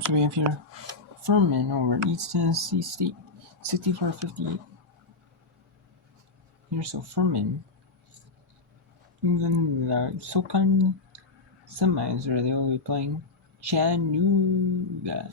So we have here Furman over East Tennessee State, 64-58. Here's so Furman. Even the SoCon semis where they will be playing Chattanooga.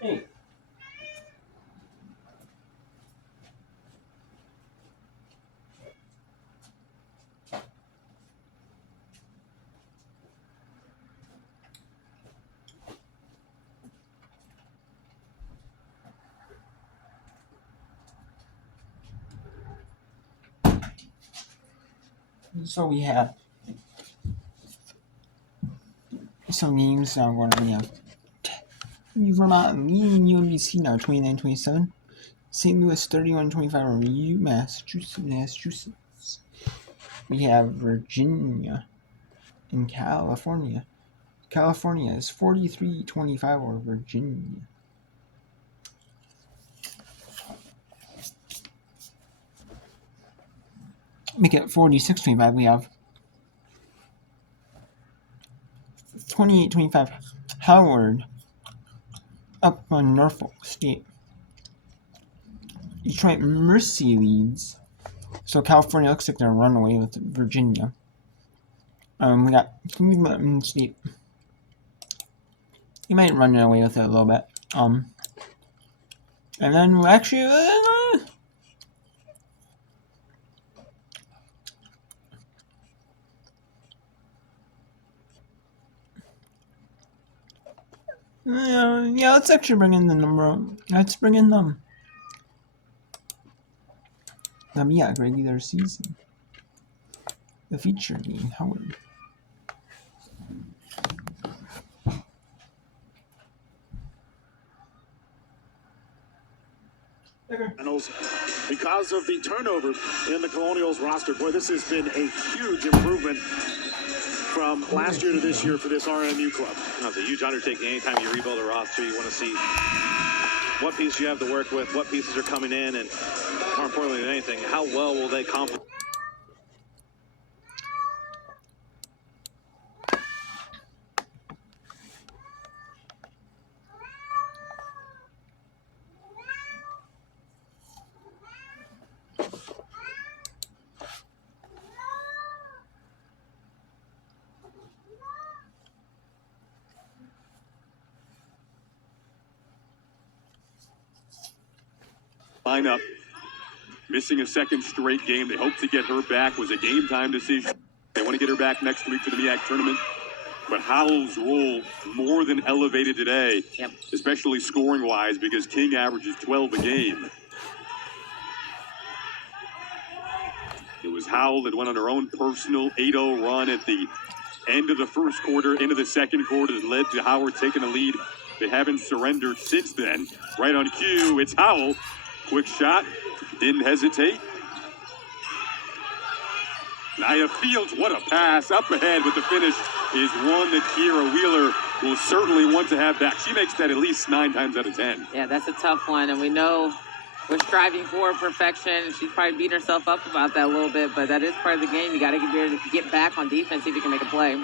Hey. So we have some games now going on. We have Vermont leading UMBC now 29-27. St. Louis 31-25 over Massachusetts. We have Virginia and California. California is 43-25 over Virginia. Make it 46-25. We have 28-25 Howard up on Norfolk State. Detroit Mercy leads. So California looks like they're run away with Virginia. We got Cleveland State. You might run away with it a little bit. And then actually, yeah, let's actually bring in the number. Let's bring in them. Regular season. The feature game, Howard. Because of the turnover in the Colonials roster. Boy, this has been a huge improvement from last year to this year for this RMU club. It's a huge undertaking. Anytime you rebuild a roster, you want to see what pieces you have to work with, what pieces are coming in, and more importantly than anything, how well will they complement. Lineup, missing a second straight game. They hope to get her back. Was a game time decision. They want to get her back next week for the MEAC tournament. But Howell's role more than elevated today, especially scoring-wise, because King averages 12 a game. It was Howell that went on her own personal 8-0 run at the end of the first quarter, into the second quarter, that led to Howard taking a lead. They haven't surrendered since then. Right on cue, it's Howell. Quick shot, didn't hesitate. Nia Fields, what a pass, up ahead, but the finish is one that Kiera Wheeler will certainly want to have back. She makes that at least 9 times out of 10. Yeah, that's a tough one, and we know we're striving for perfection. She's probably beating herself up about that a little bit, but that is part of the game. You got to get back on defense, see if you can make a play.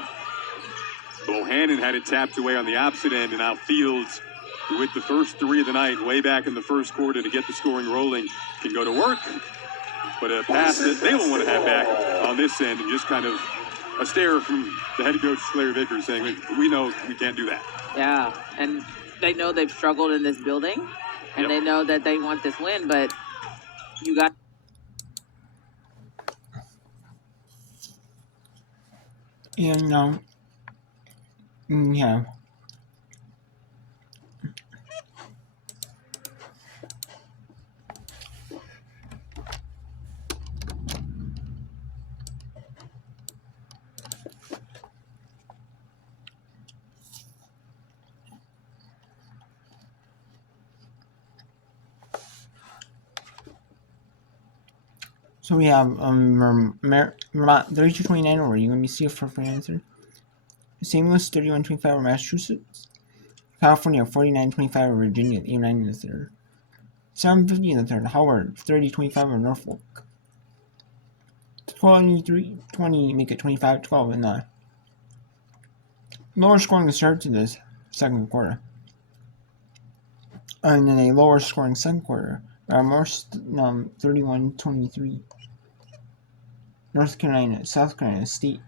Bohannon had it tapped away on the opposite end, and now Fields, with the first 3 of the night, way back in the first quarter to get the scoring rolling, can go to work. But a pass that they don't want to have back on this end, and just kind of a stare from the head coach, Larry Vickers, saying, we know we can't do that. Yeah, and they know they've struggled in this building, and they know that they want this win, but you got. And yeah. So we have Vermont 32-29 over UMBC for free answer. St. Louis 31-25 over Massachusetts. California 49-25 over Virginia, 89 in the third. 7:50 in the third. Howard 30-25 over Norfolk. 23-20 make it 25-12 in the lower scoring start to this second quarter. And then a lower scoring second quarter. Most 31-23. North Carolina, South Carolina State.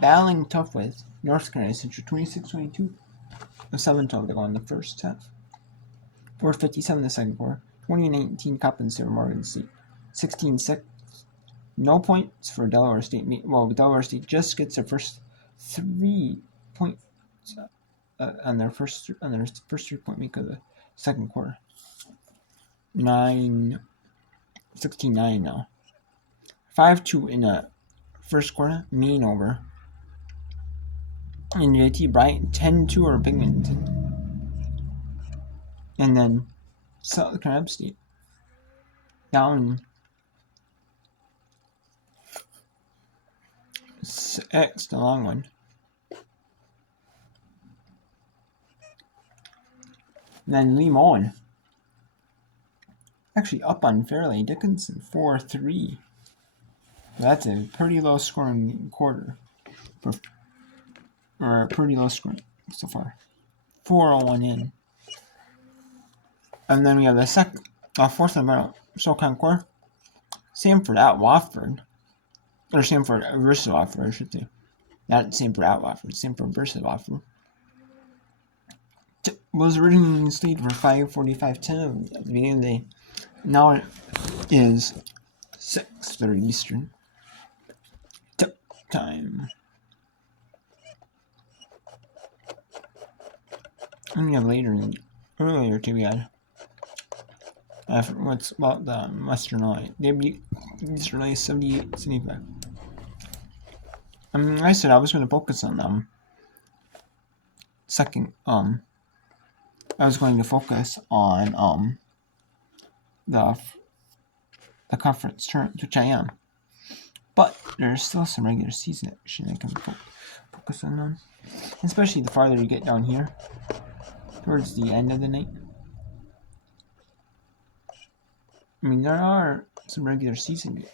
Battling tough with North Carolina Central 26-22. 7-12 to go in the first half. 4:57 in the second quarter. 2019 Coppins over Morgan State. 16-6. No points for Delaware State. Well, Delaware State just gets their first 3 points on their first 3-point make of the second quarter. 9-16-9 now. 5-2 in the first quarter. Maine over. And UT Bryant 10-2 over Binghamton. And then South Carolina State down 6, the long one. And then Lee Moen actually up on Fairleigh Dickinson 4-3. That's a pretty low scoring quarter. Or pretty low scoring so far. 4-1 in. And then we have the fourth and SoCon core. Samford at Wofford. Or Samford versus Wofford, I should say. Not Samford at Wofford, Samford versus Wofford. Was originally slated for 5:45-10 at the beginning of the day. Now it is 6:30 Eastern time. And we have earlier too, we had what's about the Western Illinois. They beat Eastern Illinois 78-75. I said I was going to focus on them. I was going to focus on the conference tournament, which I am. But there's still some regular season action I can focus on, especially the farther you get down here, towards the end of the night. I mean, there are some regular season,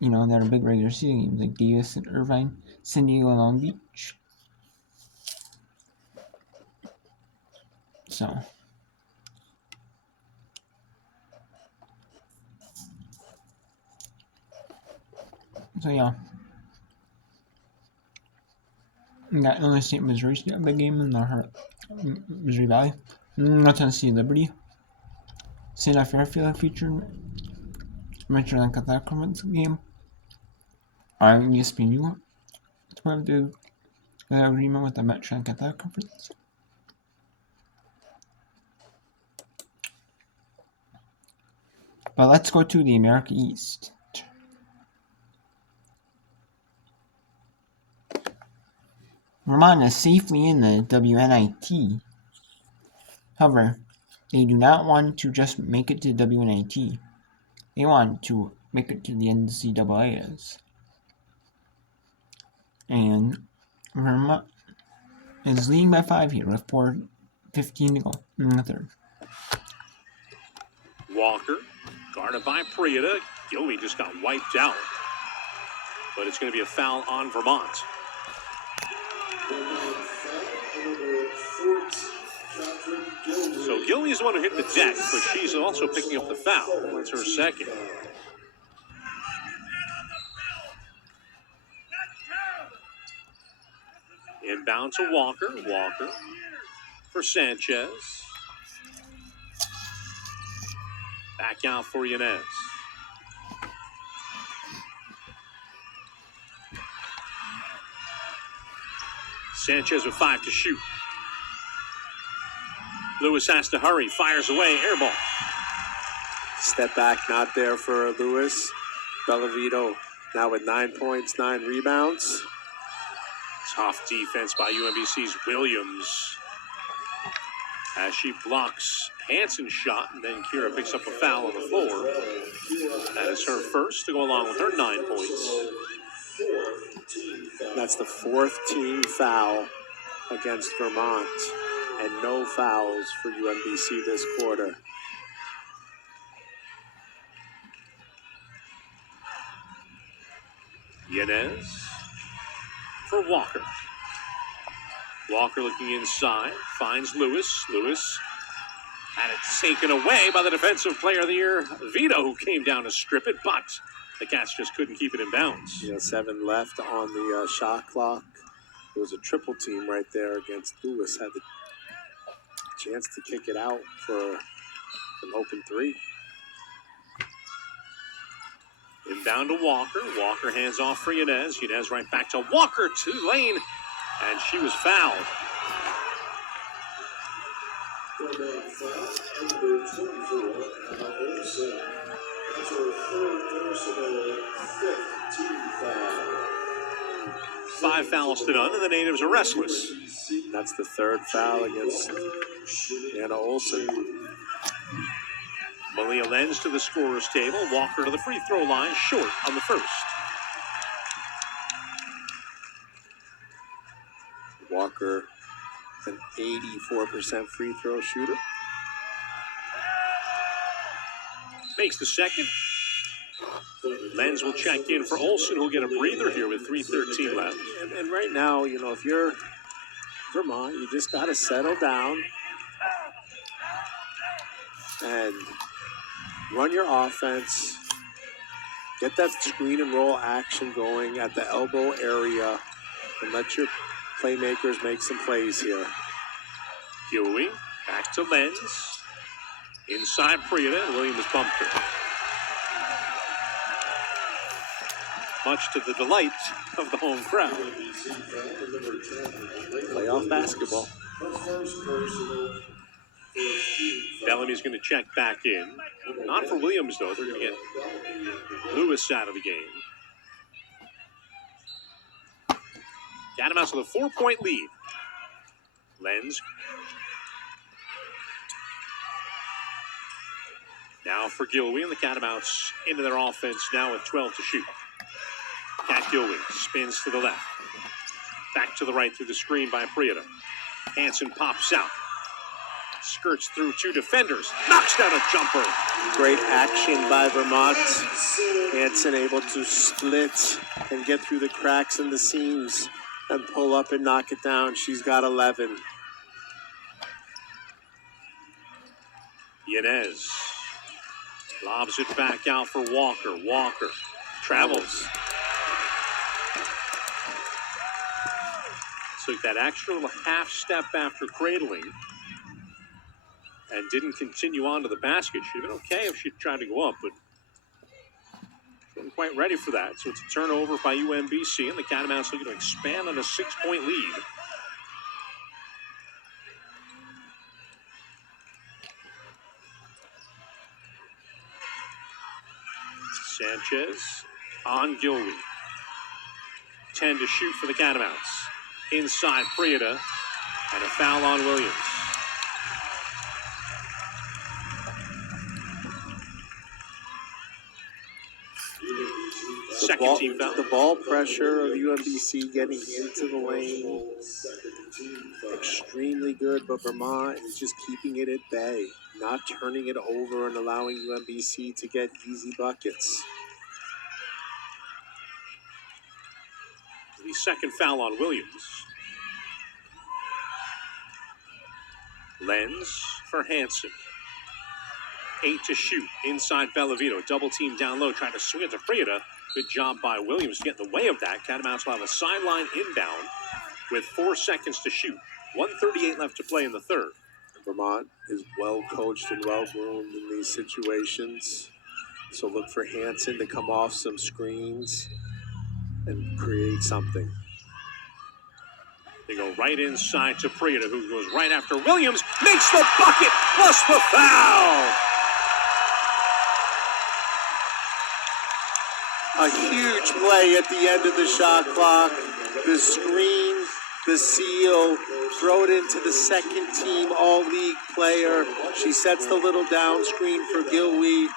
that are big regular season games like Davis and Irvine, San Diego and Long Beach. So yeah. We got Illinois State, Missouri State, a big game in the Missouri Valley. Tennessee Liberty. St. Fairfield featured Metro Athletic Conference game on ESPNU. It's part of the agreement with the Metro Athletic Conference. But let's go to the America East. Vermont is safely in the WNIT. However, they do not want to just make it to WNIT. They want to make it to the NCAAs. And Vermont is leading by 5 here with 4:15 to go in the third. Walker, guarded by Prieta. Gilby just got wiped out. But it's going to be a foul on Vermont. So Gilby's the one who hit the deck, but she's also picking up the foul. That's her second. Inbound to Walker. Walker for Sanchez. Back out for Yanez. Sanchez with 5 to shoot. Lewis has to hurry. Fires away. Air ball. Step back, not there for Lewis. Bellavito now with 9 points, 9 rebounds. Tough defense by UMBC's Williams. As she blocks Hanson's shot, and then Kira picks up a foul on the floor. That is her first to go along with her 9 points. That's the 4th team foul against Vermont, and no fouls for UMBC this quarter. Yanez for Walker. Walker looking inside, finds Lewis. Lewis had it taken away by the defensive player of the year, Vito, who came down to strip it, but the Cats just couldn't keep it in bounds. 7 left on the shot clock. It was a triple team right there against Lewis. Had the chance to kick it out for an open 3. Inbound to Walker. Walker hands off for Yanez. Yanez right back to Walker to Lane, and she was fouled. Five fouls to none, and the natives are restless. That's the 3rd foul against Anna Olsen. Malia Lenz to the scorer's table. Walker to the free throw line, short on the first. Walker, an 84% free throw shooter. Makes the second. Lenz will check in for Olsen, who'll get a breather here with 3:13 left. And right now, if you're Vermont, you just got to settle down and run your offense. Get that screen and roll action going at the elbow area and let your playmakers make some plays here. Huey back to Lenz. Inside Prieta, and Williams bumped her. Much to the delight of the home crowd. Playoff basketball. Bellamy's going to check back in. Not for Williams, though. They're going to get Lewis out of the game. Catamounts with a 4-point lead. Lenz. Now for Gilwey, and the Catamounts into their offense now with 12 to shoot. Cat Gilwey spins to the left. Back to the right through the screen by Prieta. Hanson pops out. Skirts through 2 defenders. Knocks down a jumper. Great action by Vermont. Hanson able to split and get through the cracks and the seams and pull up and knock it down. She's got 11. Yanez lobs it back out for Walker. Walker travels. Took that extra little half step after cradling and didn't continue on to the basket. She'd have been okay if she'd tried to go up, but she wasn't quite ready for that. So it's a turnover by UMBC, and the Catamounts looking to expand on a 6-point lead. Sanchez on Gilwey. 10 to shoot for the Catamounts. Inside Prieta, and a foul on Williams. Second team foul. The ball pressure of UMBC getting into the lane, extremely good, but Vermont is just keeping it at bay, not turning it over and allowing UMBC to get easy buckets. The second foul on Williams. Lenz for Hanson. 8 to shoot inside Bellavito. Double team down low, trying to swing it to Prieta. Good job by Williams to get in the way of that. Catamounts will have a sideline inbound with 4 seconds to shoot. 1:38 left to play in the third. Vermont is well coached and well groomed in these situations. So look for Hansen to come off some screens and create something. They go right inside to Prieta, who goes right after Williams, makes the bucket plus the foul. A huge play at the end of the shot clock. The screen, the seal, throw it into the second team all-league player. She sets the little down screen for Gilwee.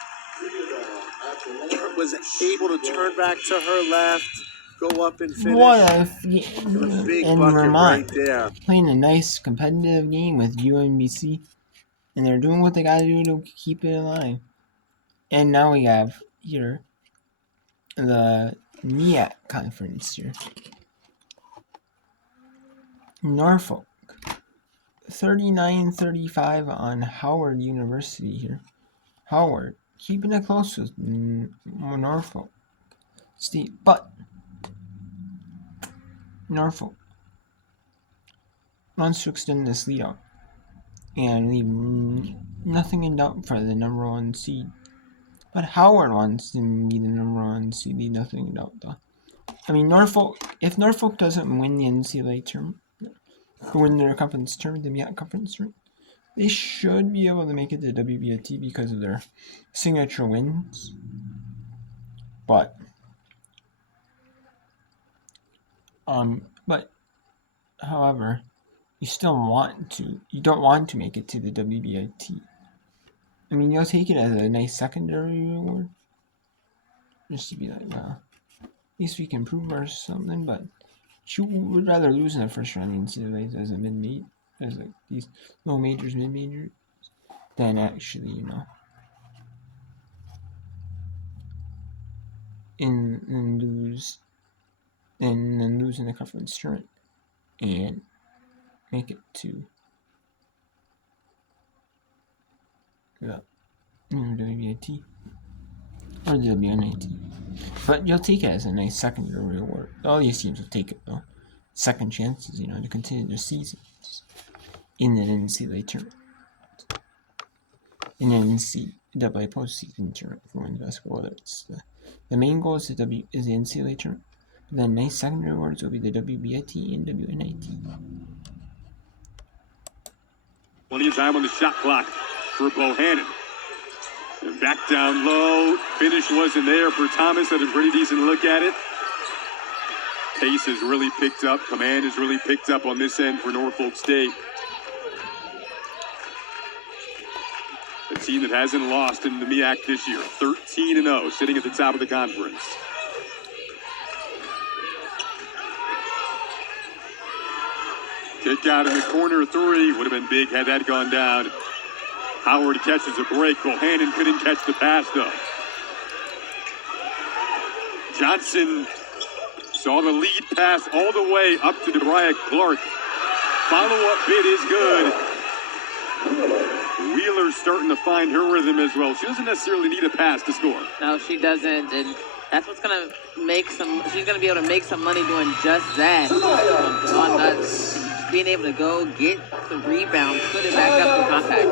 Was able to turn back to her left, go up and finish. What a big and bucket Vermont right there. playing a nice competitive game with UMBC, and they're doing what they gotta do to keep it alive. And now we have here the NEAC conference here. Norfolk 39-35 on Howard University here. Howard keeping it close with Norfolk State, but Norfolk wants to extend this lead out and leave nothing in doubt for the number 1 seed. But Howard wants to be the number 1 seed, leave nothing in doubt though. I mean, if Norfolk doesn't win the NCAA tournament, win their conference tournament, the MEAC conference tournament, they should be able to make it to WBT because of their signature wins. But however, you don't want to make it to the WBT. I mean, you'll take it as a nice secondary reward, just to be like, well, at least we can prove or something. But you would rather lose in the first round in NCAAs as a mid-major, as like these low majors, mid-majors, than actually, and lose in the conference tournament and make it to the WBT or the WNIT. But you'll take it as a nice secondary reward. All these teams will take it though. Second chances, to continue their seasons in the NCAA tournament. In an NCAA postseason tournament for women's basketball. That's the main goal is the NCAA tournament. But then nice secondary awards will be the WBIT and WNIT. Plenty of time on the shot clock for Bohannon. And back down low. Finish wasn't there for Thomas. Had a pretty decent look at it. Pace has really picked up. Command has really picked up on this end for Norfolk State. A team that hasn't lost in the MEAC this year. 13-0, sitting at the top of the conference. Kick out in the corner 3. Would have been big had that gone down. Howard catches a break. Bohannon couldn't catch the pass, though. Johnson saw the lead pass all the way up to DeBriah Clark. Follow-up bid is good. Wheeler's starting to find her rhythm as well. She doesn't necessarily need a pass to score. No, she doesn't, and that's what's gonna make she's gonna be able to make some money doing just that. On that, being able to go get the rebound, put it back up for contact.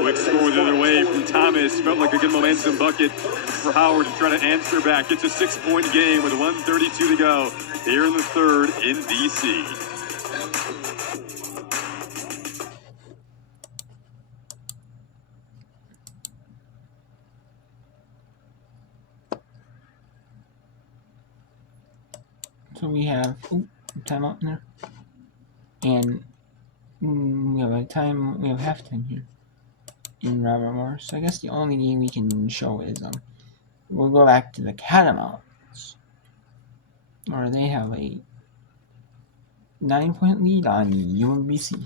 Quick score the other way from Thomas. Felt like a good momentum bucket for Howard to try to answer back. It's a 6-point game with 1:32 to go here in the third in D.C. So we have timeout in there, and we have halftime here in Robert Morris. So I guess the only game we can show is we'll go back to the Catamounts, or they have a 9-point lead on UMBC.